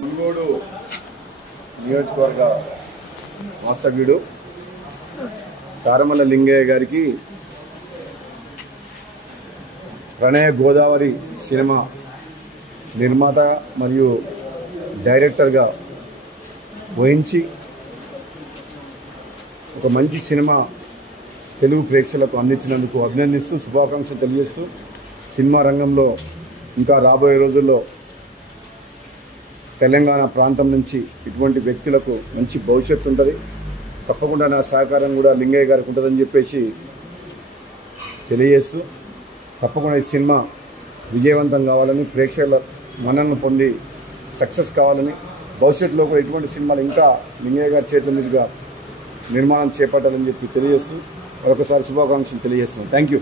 మునుగోడు నియోజకవర్గ వాస్తవ్యుడు తారమల్ల లింగయ్య గారికి ప్రణయ గోదావరి సినిమా నిర్మాత మరియు డైరెక్టర్గా వహించి ఒక మంచి సినిమా తెలుగు ప్రేక్షకులకు అందించినందుకు అభినందిస్తూ శుభాకాంక్షలు తెలియజేస్తూ సినిమా రంగంలో ఇంకా రాబోయే రోజుల్లో తెలంగాణ ప్రాంతం నుంచి ఇటువంటి వ్యక్తులకు మంచి భవిష్యత్తు ఉంటుంది. తప్పకుండా నా సహకారం కూడా లింగయ్య గారికి ఉంటుందని చెప్పేసి తెలియజేస్తూ తప్పకుండా ఈ సినిమా విజయవంతం కావాలని, ప్రేక్షకుల మన్ననలు పొంది సక్సెస్ కావాలని, భవిష్యత్తులో కూడా ఇటువంటి సినిమాలు ఇంకా లింగయ్య గారి చేతుల మీదుగా నిర్మాణం చేపట్టాలని చెప్పి తెలియజేస్తూ మరొకసారి శుభాకాంక్షలు తెలియజేస్తున్నాను. Thank you.